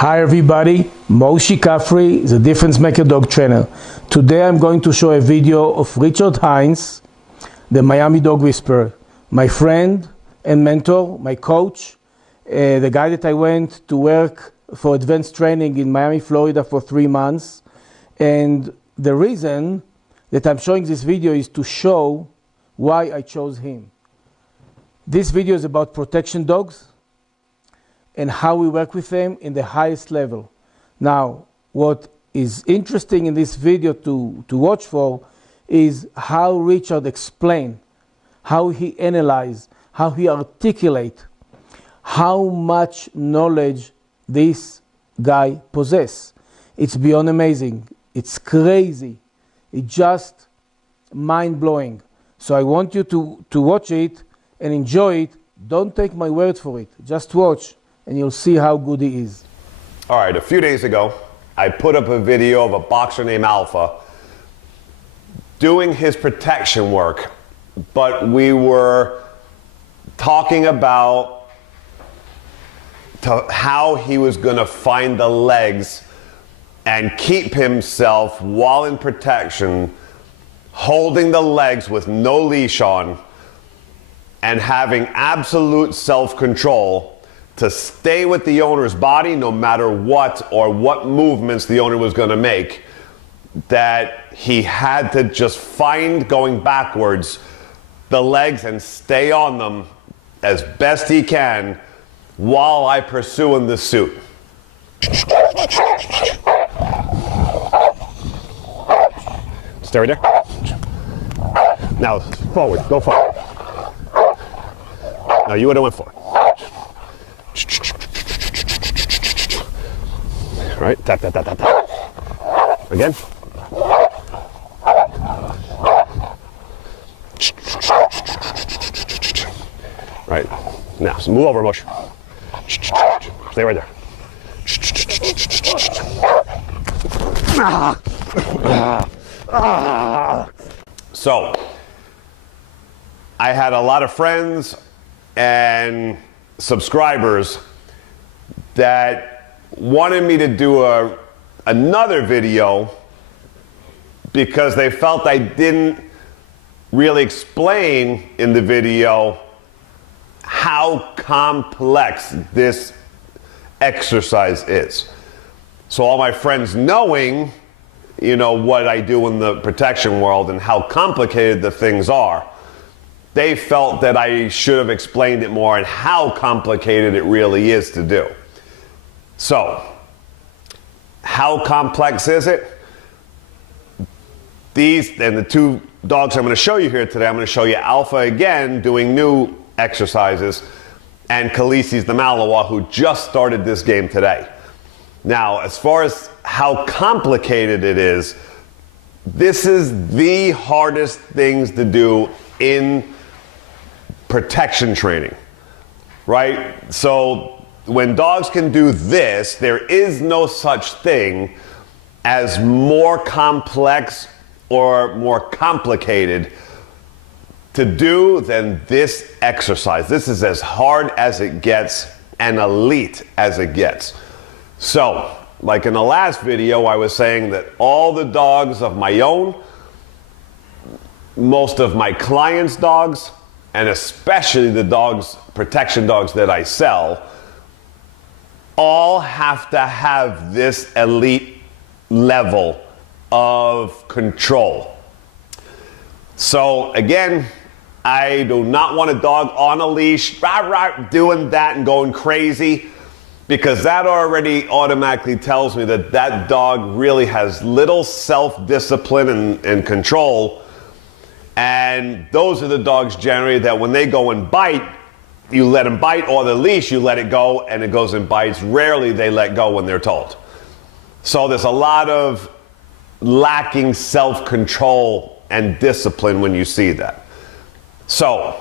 Hi everybody, Moshe Kafri, the Difference Maker Dog Trainer. Today I'm going to show a video of Richard Heinz, the Miami Dog Whisperer, my friend and mentor, my coach, the guy that I went to work for advanced training in Miami, Florida for 3 months. And the reason that I'm showing this video is to show why I chose him. This video is about protection dogs and how we work with them in the highest level. Now, what is interesting in this video to watch for is how Richard explained, how he analyzed, how he articulate, how much knowledge this guy possesses. It's beyond amazing. It's crazy. It's just mind-blowing. So I want you to watch it and enjoy it. Don't take my word for it. Just watch, and you'll see how good he is. All right, a few days ago, I put up a video of a boxer named Alpha doing his protection work, but we were talking about how he was gonna find the legs and keep himself while in protection, holding the legs with no leash on and having absolute self-control to stay with the owner's body no matter what or what movements the owner was going to make, that he had to just find, going backwards, the legs and stay on them as best he can while I pursue in the suit. Stay right there. Now forward, go forward. Now you would have went forward. Right, tap, tap, tap, tap, tap. Again. Right, now, so move over, Mush. Stay right there. So, I had a lot of friends and subscribers that wanted me to do another video because they felt I didn't really explain in the video how complex this exercise is. So all my friends, knowing, you know, what I do in the protection world and how complicated the things are, they felt that I should have explained it more and how complicated it really is to do. So, how complex is it? These, and the two dogs I'm going to show you here today, I'm going to show you Alpha again doing new exercises, and Khaleesi's the Malinois, who just started this game today. Now, as far as how complicated it is, this is the hardest things to do in protection training, right? So when dogs can do this, there is no such thing as more complex or more complicated to do than this exercise. This is as hard as it gets and elite as it gets. So, like in the last video, I was saying that all the dogs of my own, most of my clients' dogs, and especially the dogs, protection dogs that I sell, all have to have this elite level of control. So again, I do not want a dog on a leash, doing that and going crazy, because that already automatically tells me that that dog really has little self-discipline and control. And those are the dogs generally that when they go and bite, you let them bite, or the leash, you let it go and it goes and bites. Rarely they let go when they're told. So there's a lot of lacking self-control and discipline when you see that. So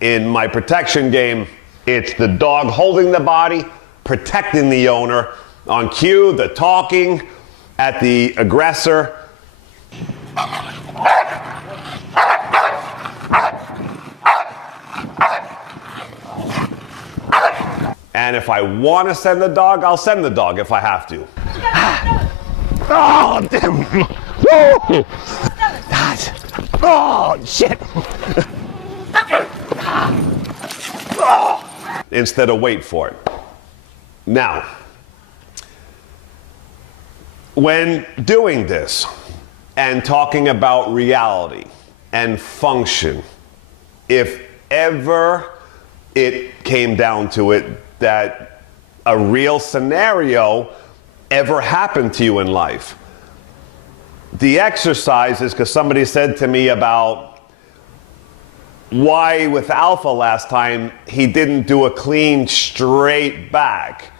in my protection game, it's the dog holding the body, protecting the owner. On cue, the talking at the aggressor. And if I want to send the dog, I'll send the dog if I have to. Oh, damn. Whoa. Oh, shit. Instead of wait for it. Now, when doing this and talking about reality and function, if ever it came down to it that a real scenario ever happened to you in life, the exercise is because somebody said to me about why with Alpha last time he didn't do a clean straight back.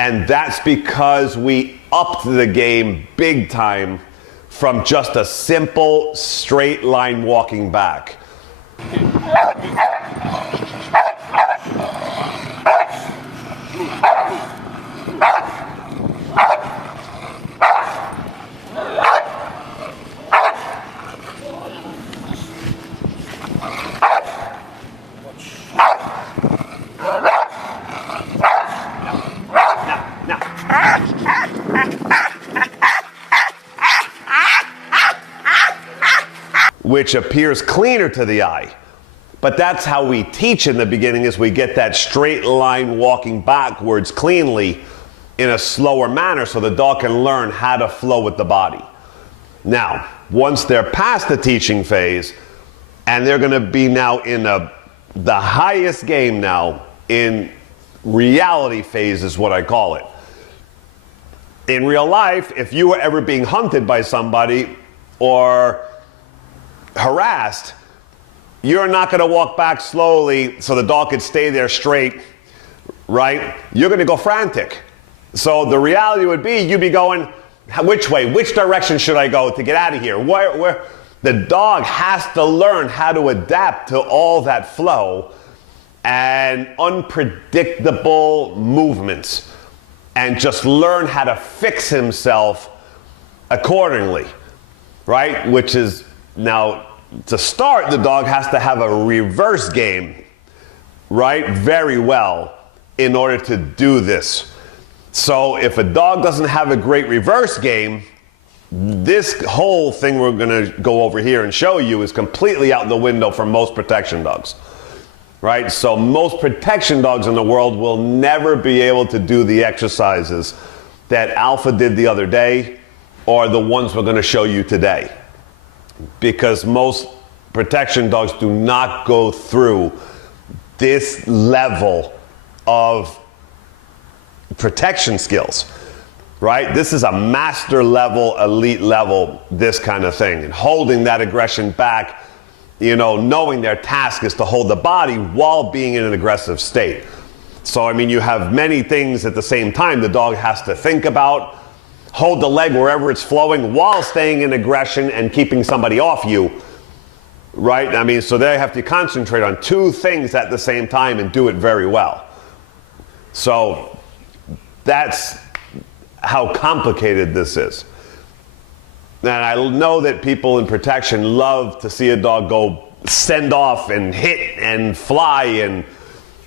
And that's because we upped the game big time from just a simple straight line walking back. Which appears cleaner to the eye. But that's how we teach in the beginning, is we get that straight line walking backwards cleanly in a slower manner so the dog can learn how to flow with the body. Now, once they're past the teaching phase and they're going to be now in the highest game now, in reality phase is what I call it. In real life, if you were ever being hunted by somebody or harassed, you're not going to walk back slowly so the dog could stay there straight, right? You're going to go frantic. So the reality would be you'd be going, which way? Which direction should I go to get out of here? Where? The dog has to learn how to adapt to all that flow and unpredictable movements and just learn how to fix himself accordingly, right? Which is, now, to start, the dog has to have a reverse game, right, very well in order to do this. So if a dog doesn't have a great reverse game, this whole thing we're going to go over here and show you is completely out the window for most protection dogs, right? So most protection dogs in the world will never be able to do the exercises that Alpha did the other day or the ones we're going to show you today. Because most protection dogs do not go through this level of protection skills, right? This is a master level, elite level, this kind of thing. And holding that aggression back, you know, knowing their task is to hold the body while being in an aggressive state. So, I mean, you have many things at the same time the dog has to think about. Hold the leg wherever it's flowing while staying in aggression and keeping somebody off you, right? I mean, so they have to concentrate on two things at the same time and do it very well. So that's how complicated this is. And I know that people in protection love to see a dog go send off and hit and fly and,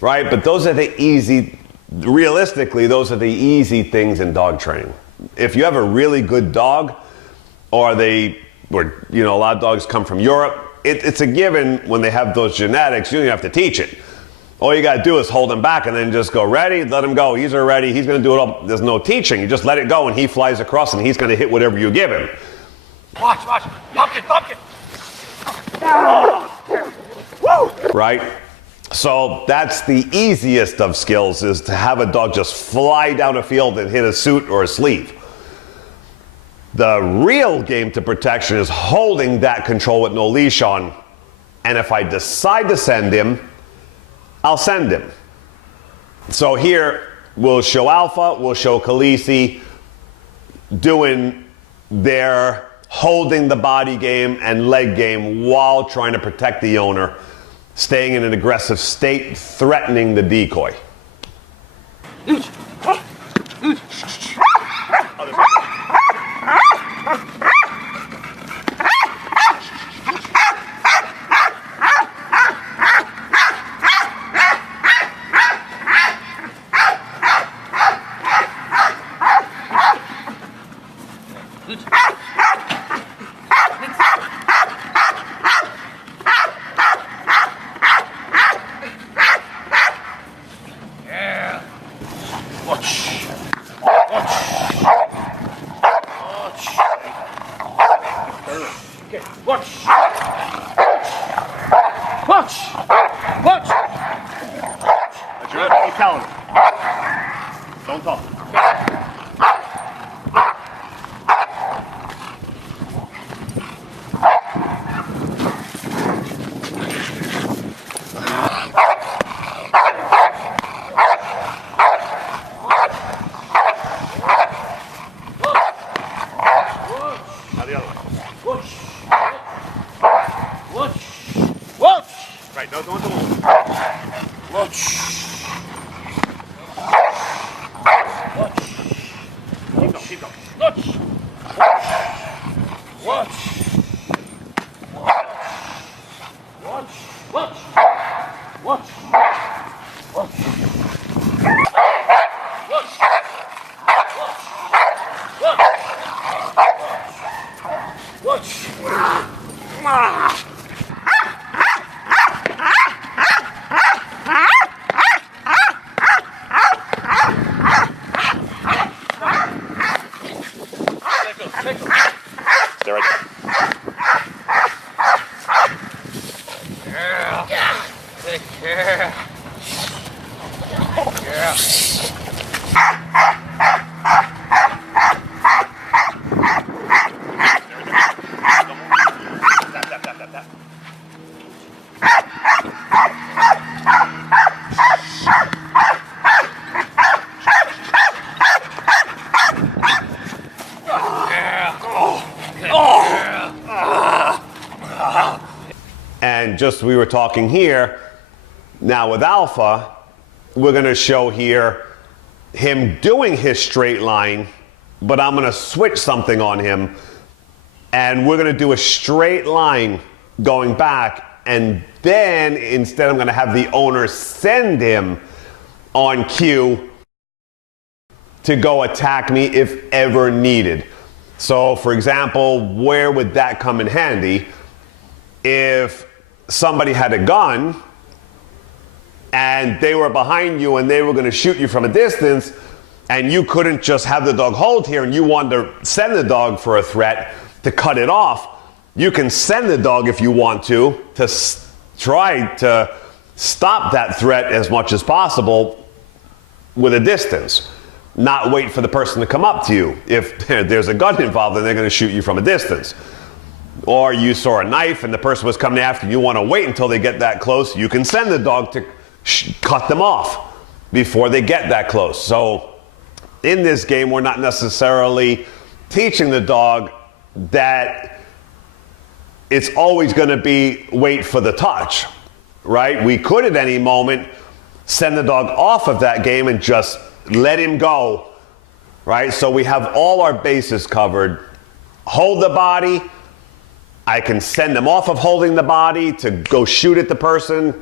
right? But those are the easy, realistically, those are the easy things in dog training. If you have a really good dog, or you know, a lot of dogs come from Europe, it's a given when they have those genetics, you don't even have to teach it. All you got to do is hold him back and then just go, ready, let him go. He's ready, he's going to do it all. There's no teaching. You just let it go and he flies across and he's going to hit whatever you give him. Watch, pumpkin. Right? So that's the easiest of skills, is to have a dog just fly down a field and hit a suit or a sleeve. The real game to protection is holding that control with no leash on. And if I decide to send him, I'll send him. So here we'll show Alpha, we'll show Khaleesi doing their holding the body game and leg game while trying to protect the owner, staying in an aggressive state, threatening the decoy. Watch. Okay, watch. Watch. Watch. That's your own calendar. Don't talk. Now the other one. Watch. Watch. Watch. Right, don't move. Watch. Watch. Keep going. Watch. Watch. Watch. Watch. Watch. Watch. Watch. Stay right there. Yeah. Take care. Yeah. And just we were talking here, now with Alpha, we're going to show here him doing his straight line, but I'm going to switch something on him, and we're going to do a straight line going back, and then instead I'm going to have the owner send him on cue to go attack me if ever needed. So for example, where would that come in handy? If somebody had a gun and they were behind you and they were going to shoot you from a distance, and you couldn't just have the dog hold here and you wanted to send the dog for a threat to cut it off, you can send the dog if you want to try to stop that threat as much as possible with a distance. Not wait for the person to come up to you. If there's a gun involved, then they're going to shoot you from a distance. Or you saw a knife and the person was coming after you, you want to wait until they get that close, you can send the dog to cut them off before they get that close. So in this game, we're not necessarily teaching the dog that it's always going to be wait for the touch, right? We could at any moment send the dog off of that game and just let him go, right? So we have all our bases covered. Hold the body. I can send them off of holding the body to go shoot at the person,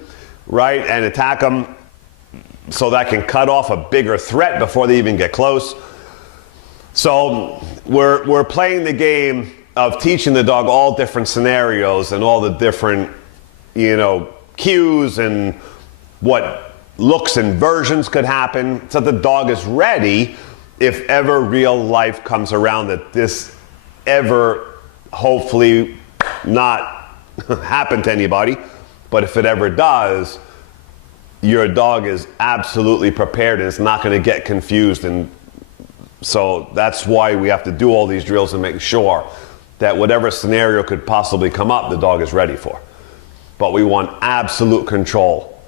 right, and attack them so that can cut off a bigger threat before they even get close. So we're playing the game of teaching the dog all different scenarios and all the different, cues and what looks and versions could happen, so the dog is ready if ever real life comes around, that this ever hopefully not happen to anybody, but if it ever does, your dog is absolutely prepared and it's not going to get confused. And so that's why we have to do all these drills and make sure that whatever scenario could possibly come up, the dog is ready for. But we want absolute control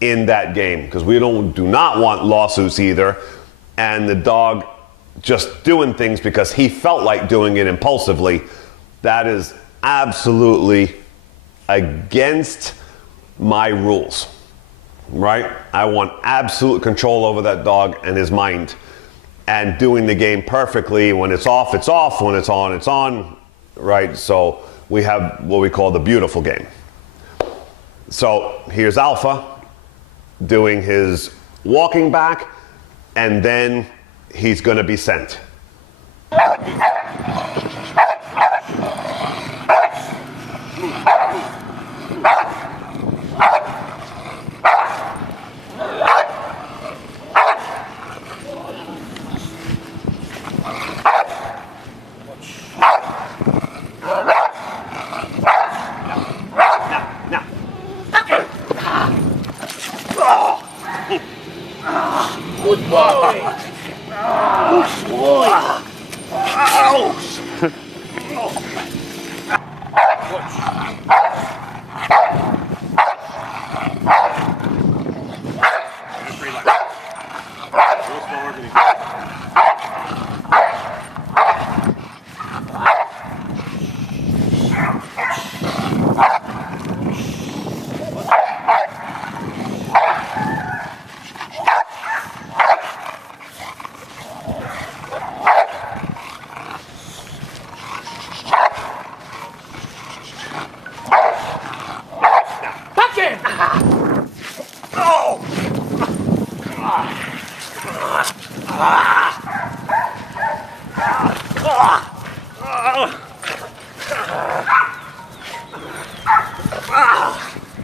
in that game, because we do not want lawsuits either, and the dog just doing things because he felt like doing it impulsively. That is absolutely against my rules, right? I want absolute control over that dog and his mind, and doing the game perfectly. When it's off, it's off. When it's on, right? So we have what we call the beautiful game. So here's Alpha doing his walking back, and then he's going to be sent.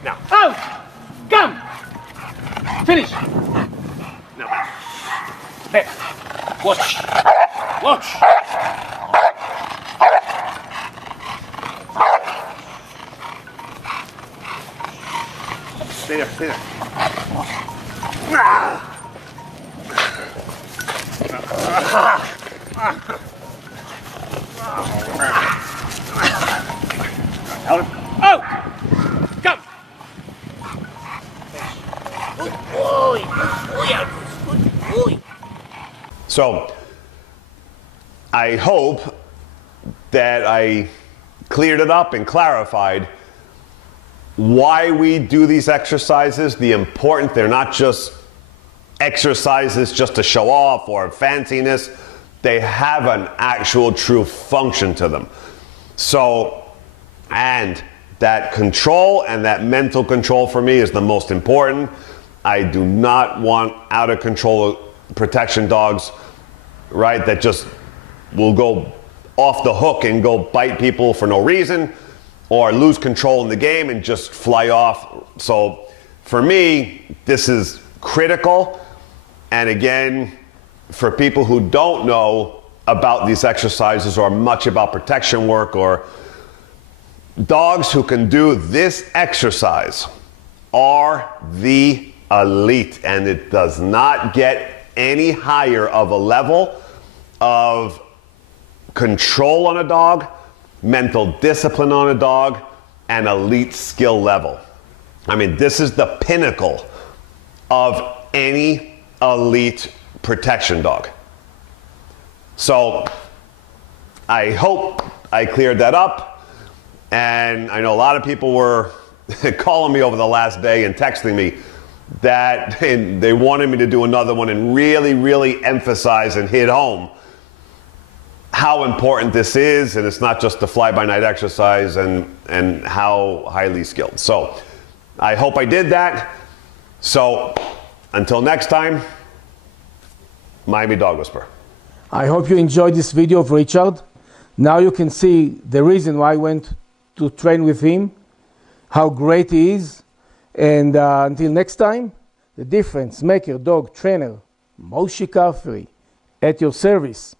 Now. Out! Come! Finish! Now. There. Watch. Watch. Stay there, stay there. Out. Out! Come! Good boy. Good boy, Alfred. Good boy. So, I hope that I cleared it up and clarified why we do these exercises, they're not just exercises just to show off or fanciness, they have an actual true function to them. So, and that control and that mental control for me is the most important. I do not want out of control protection dogs, right, that just will go off the hook and go bite people for no reason or lose control in the game and just fly off. So for me, this is critical. And again, for people who don't know about these exercises or much about protection work, or dogs who can do this exercise are the elite, and it does not get any higher of a level of control on a dog, mental discipline on a dog, and elite skill level. I mean, this is the pinnacle of any elite protection dog. So I hope I cleared that up. And I know a lot of people were calling me over the last day and texting me that they wanted me to do another one and really, really emphasize and hit home how important this is, and it's not just the fly-by-night exercise, and how highly skilled. So I hope I did that. So until next time, Miami Dog Whisperer. I hope you enjoyed this video of Richard. Now you can see the reason why I went to train with him, how great he is. And until next time, the difference maker dog trainer, Moshe Kafri, at your service.